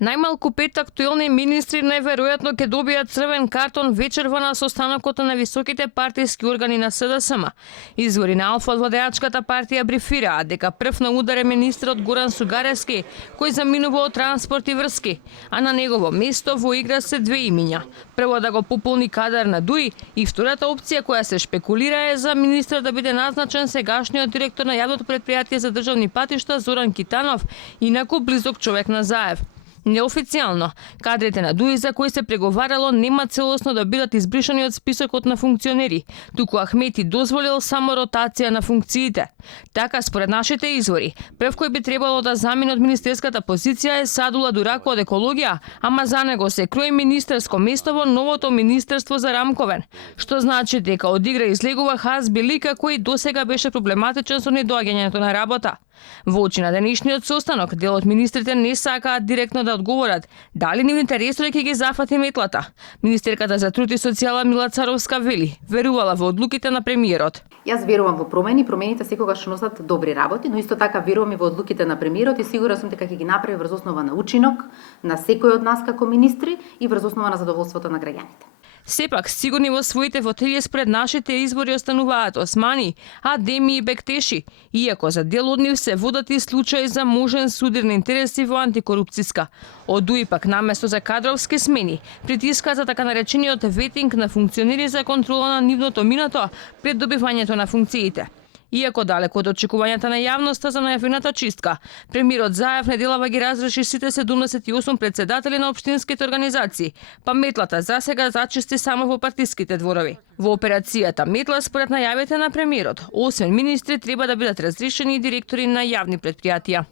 Најмалку 5 актуелни министри најверојатно ќе добијат црвен картон вечерва на состанокот на високите партиски органи на СДСМ. Извори на Алфа од владеачката партија брифираат дека прв на удар е министерот Горан Сугаревски, кој заминува од транспорт и врски, а на негово место во игра се две имиња. Прво да го пополни кадар на ДУИ и втората опција која се шпекулира е за министер да биде назначен сегашниот директор на јавното претпријатие за државни патишта Зоран Китанов, инаку близок човек на Заев. Неофицијално, кадрите на ДУИ за кои се преговарало нема целосно да бидат избришани од списокот на функционери, туку Ахмети дозволил само ротација на функциите. Така, според нашите извори, прв кој би требало да замине од министерската позиција е Садула Дурако од екологија, ама за него се крои министерско место во новото Министерство за Рамковен, што значи дека од игра излегува Хазби Лика кој досега беше проблематичен со недоаѓањето на работа. Во очи на денешниот состанок, дел од министрите не сакаат директно да одговорат дали нивните ресори ќе ги зафати метлата. Министерката за труд и социјала Мила Царовска вели, верувала во одлуките на премиерот. Јас верувам во промени, промените секогаш носат добри работи, но исто така верувам и во одлуките на премиерот и сигурна сум дека ќе ги направи врз основа на учинок на секој од нас како министри и врз основа на задоволството на граѓаните. Сепак, сигурни во своите фотелји спред нашите избори остануваат Османи, Адеми и Бектеши, иако за дел од нив се водат и случаи за можен судир на интереси во антикорупцијска. Од ДУИ пак наместо за кадровски смени, притискаат за така наречениот ветинг на функционери за контрола на нивното минато пред добивањето на функциите. Иако далеко од очекувањата на јавноста за најавената чистка, премиерот Заев неделава ги разреши сите 78 председатели на општинските организации, па метлата засега зачисти само во партиските дворови. Во операцијата Метла, според најавите на премиерот, освен министри треба да бидат разрешени и директори на јавни претпријатија.